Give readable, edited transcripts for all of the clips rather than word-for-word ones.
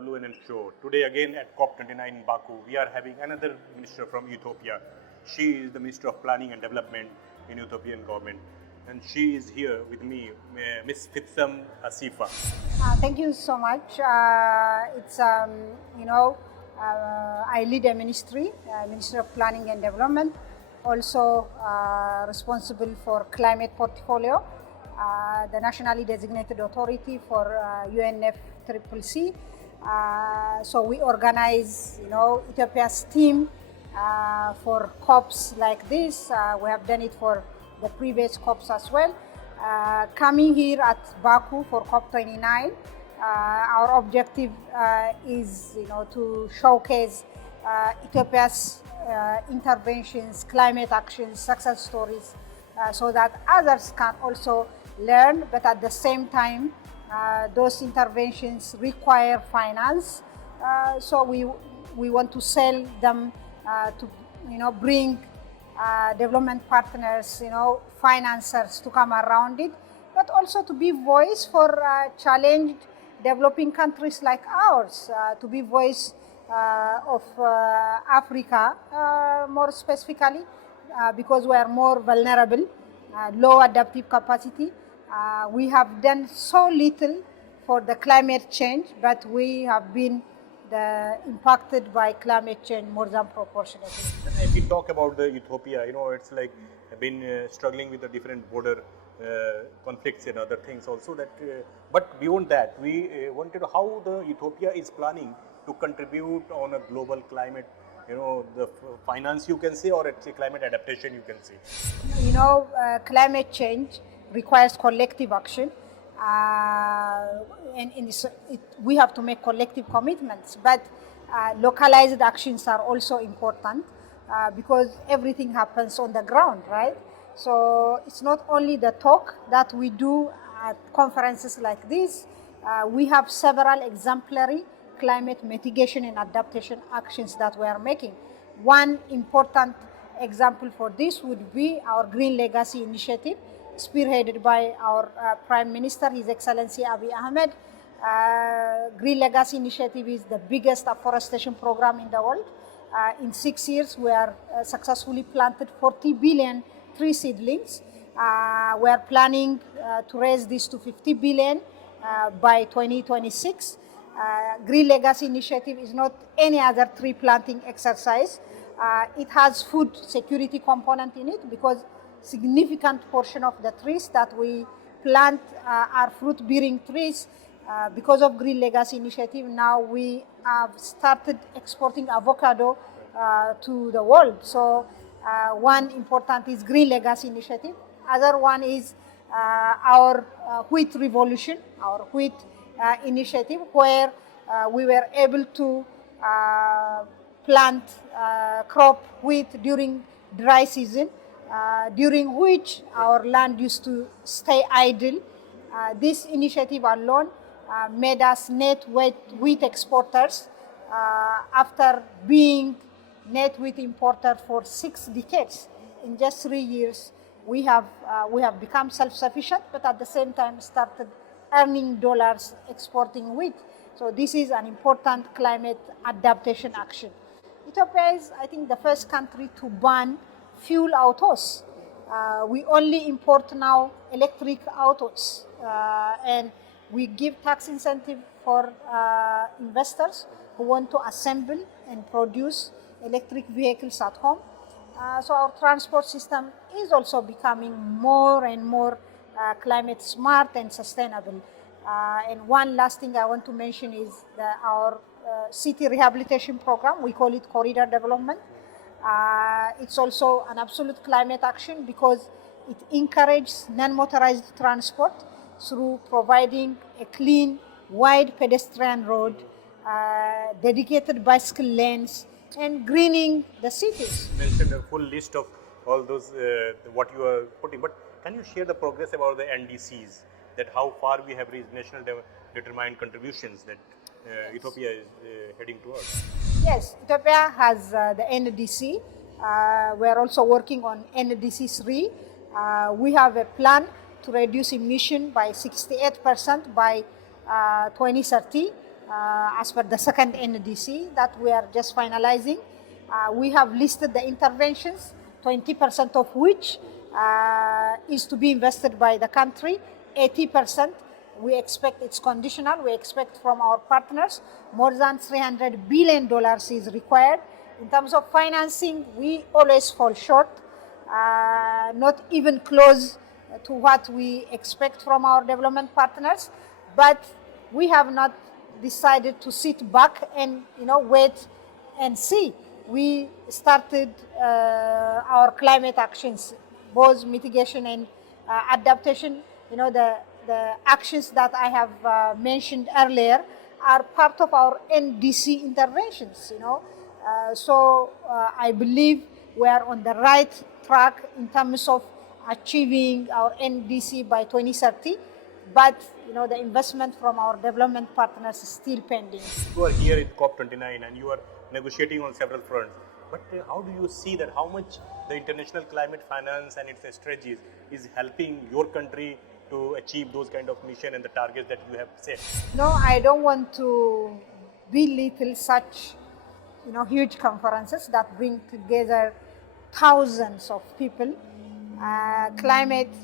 WNN show. Today again at COP29 in Baku, we are having another minister from Ethiopia. She is the Minister of Planning and Development in Ethiopian government. And she is here with me, Ms. Fatemeh Asifa. Thank you so much. I lead a ministry, Ministry of Planning and Development, also responsible for climate portfolio, the nationally designated authority for UNFCCC. So we organize, Ethiopia's team for COPs like this. We have done it for the previous COPs as well. Coming here at Baku for COP29, our objective is, to showcase Ethiopia's interventions, climate actions, success stories, so that others can also learn. But at the same time, those interventions require finance, so we want to sell them to, bring development partners, financiers to come around it, but also to be voice for challenged developing countries like ours, to be voice of Africa, more specifically, because we are more vulnerable, low adaptive capacity. We have done so little for the climate change, but we have been impacted by climate change more than proportionately. If we talk about the Ethiopia, it's like been struggling with the different border conflicts and other things also. But beyond that, we wanted how the Ethiopia is planning to contribute on a global climate, the finance you can say, or it's a climate adaptation you can say. Climate change requires collective action. We have to make collective commitments, but localized actions are also important because everything happens on the ground, right? So it's not only the talk that we do at conferences like this. We have several exemplary climate mitigation and adaptation actions that we are making. One important example for this would be our Green Legacy Initiative, spearheaded by our Prime Minister, His Excellency Abiy Ahmed. Green Legacy Initiative is the biggest afforestation program in the world. In 6 years, we are successfully planted 40 billion tree seedlings. We are planning to raise this to 50 billion by 2026. Green Legacy Initiative is not any other tree planting exercise. It has food security component in it because significant portion of the trees that we plant are fruit-bearing trees. Because of Green Legacy Initiative, now we have started exporting avocado to the world. So one important is Green Legacy Initiative. Other one is our wheat revolution, our wheat initiative, where we were able to plant crop wheat during dry season, during which our land used to stay idle. This initiative alone made us net wheat exporters after being net wheat importer for 6 decades. In just 3 years, we have become self-sufficient, but at the same time started earning dollars exporting wheat. So this is an important climate adaptation action. Ethiopia is, I think, the first country to ban fuel autos. We only import now electric autos, and we give tax incentive for investors who want to assemble and produce electric vehicles at home. So our transport system is also becoming more and more climate smart and sustainable. And one last thing I want to mention is our city rehabilitation program. We call it corridor development. It's also an absolute climate action because it encourages non-motorized transport through providing a clean, wide pedestrian road, dedicated bicycle lanes, and greening the cities. You mentioned a full list of all those what you are putting, but can you share the progress about the NDCs, that how far we have reached national determined contributions that Ethiopia is heading towards? Yes, Ethiopia has the NDC. We are also working on NDC 3. We have a plan to reduce emission by 68% by 2030. as per the second NDC that we are just finalizing. We have listed the interventions, 20% of which is to be invested by the country, 80% we expect it's conditional. We expect from our partners more than $300 billion is required. In terms of financing, we always fall short, not even close to what we expect from our development partners. But we have not decided to sit back and wait and see. We started our climate actions, both mitigation and adaptation. The actions that I have mentioned earlier are part of our NDC interventions. So I believe we are on the right track in terms of achieving our NDC by 2030. But the investment from our development partners is still pending. You are here at COP29 and you are negotiating on several fronts. But how do you see that how much the international climate finance and its strategies is helping your country to achieve those kind of mission and the targets that you have set? No, I don't want to belittle such huge conferences that bring together thousands of people. Climate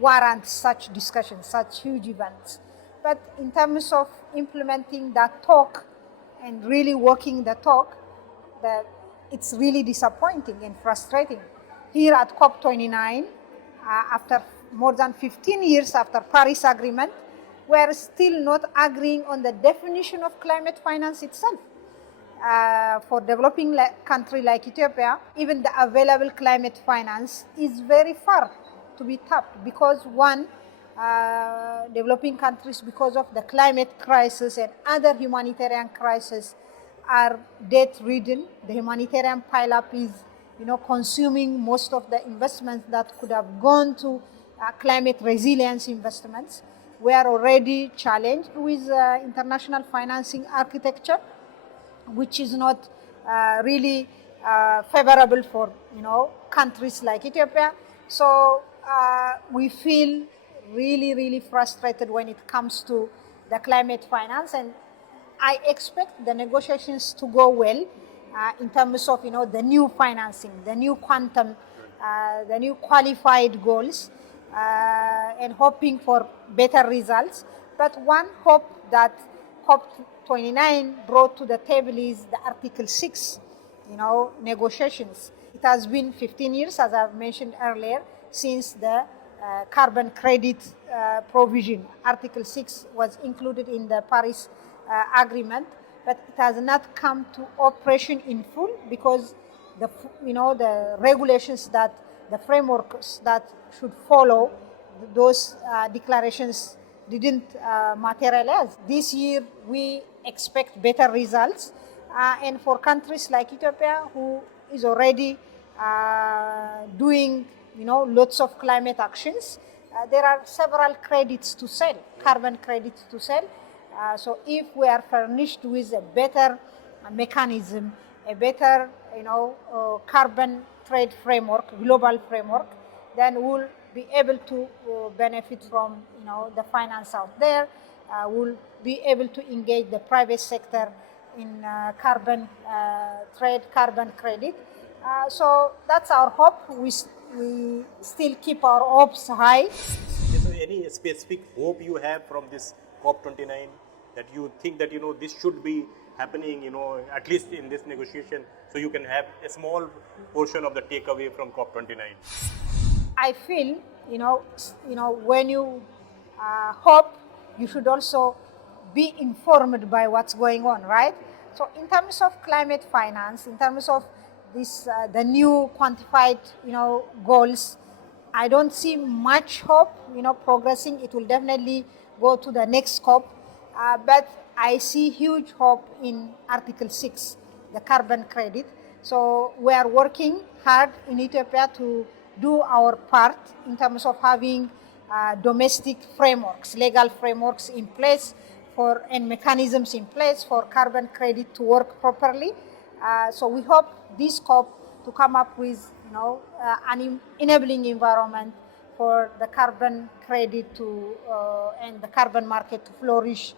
warrants such discussions, such huge events. But in terms of implementing that talk and really working the talk, it's really disappointing and frustrating. Here at COP29, after more than 15 years after Paris Agreement, we are still not agreeing on the definition of climate finance itself. For developing country like Ethiopia, even the available climate finance is very far to be tapped because developing countries, because of the climate crisis and other humanitarian crises, are debt-ridden. The humanitarian pileup is, consuming most of the investments that could have gone to climate resilience investments. We are already challenged with international financing architecture, which is not really favorable for countries like Ethiopia. So we feel really, really frustrated when it comes to the climate finance, and I expect the negotiations to go well in terms of the new financing, the new quantum, the new qualified goals, and hoping for better results. But one hope that COP29 brought to the table is the Article 6, negotiations. It has been 15 years, as I've mentioned earlier, since the carbon credit provision. Article 6 was included in the Paris Agreement, but it has not come to operation in full because the regulations that the frameworks that should follow those declarations didn't materialize. This year we expect better results, and for countries like Ethiopia, who is already doing lots of climate actions, there are several credits to sell, carbon credits to sell. So if we are furnished with a better mechanism, a better carbon trade framework, global framework, then we'll be able to benefit from the finance out there. We'll be able to engage the private sector in carbon trade, carbon credit. So that's our hope. We still keep our hopes high. Is there any specific hope you have from this COP29 that you think that this should be happening, at least in this negotiation, so you can have a small portion of the takeaway from COP29? I feel, when you hope, you should also be informed by what's going on, right? So in terms of climate finance, in terms of this, the new quantified, goals, I don't see much hope, progressing. It will definitely go to the next COP, but I see huge hope in Article 6, the carbon credit. So we are working hard in Ethiopia to do our part in terms of having domestic frameworks, legal frameworks in place and mechanisms in place for carbon credit to work properly. So we hope this COP to come up with an enabling environment for the carbon credit to and the carbon market to flourish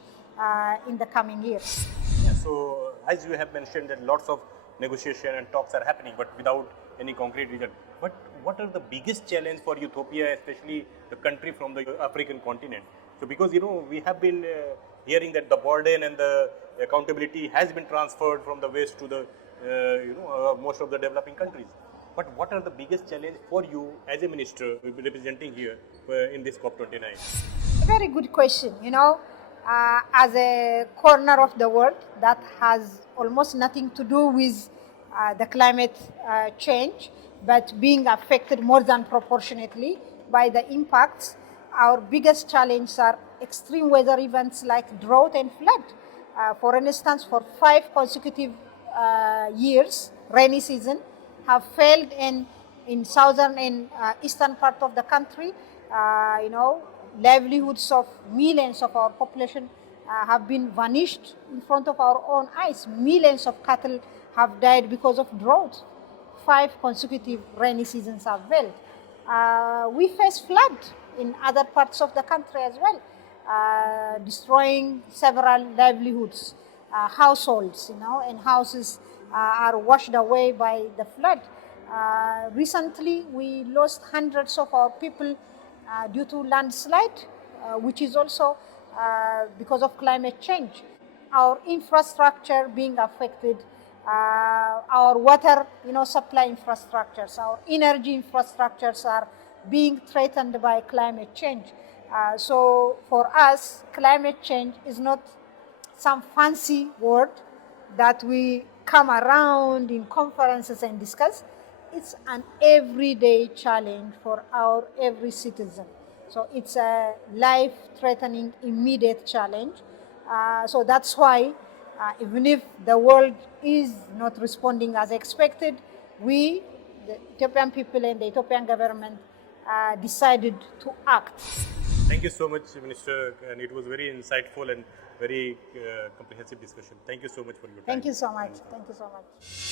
in the coming years. Yeah, so as you have mentioned that lots of negotiation and talks are happening, but without any concrete result. But what are the biggest challenge for Ethiopia, especially the country from the African continent? So because we have been hearing that the burden and the accountability has been transferred from the west to the most of the developing countries. But what are the biggest challenge for you as a minister representing here in this COP29? Very good question. As a corner of the world that has almost nothing to do with the climate change, but being affected more than proportionately by the impacts, our biggest challenges are extreme weather events like drought and flood. For instance, for 5 consecutive years, rainy season have failed in southern and eastern part of the country. Livelihoods of millions of our population have been vanished in front of our own eyes. Millions of cattle have died because of drought. 5 consecutive rainy seasons have failed. We face flood in other parts of the country as well, destroying several livelihoods, households, and houses are washed away by the flood. Recently, we lost hundreds of our people due to landslide, which is also because of climate change. Our infrastructure being affected, our water, supply infrastructures, our energy infrastructures are being threatened by climate change. So for us, climate change is not some fancy word that we come around in conferences and discuss. It's an everyday challenge for our every citizen. So it's a life-threatening, immediate challenge. So that's why, even if the world is not responding as expected, we, the Ethiopian people and the Ethiopian government, decided to act. Thank you so much, Minister, and it was very insightful and very comprehensive discussion. Thank you so much for your time. Thank you so much. Thank you so much.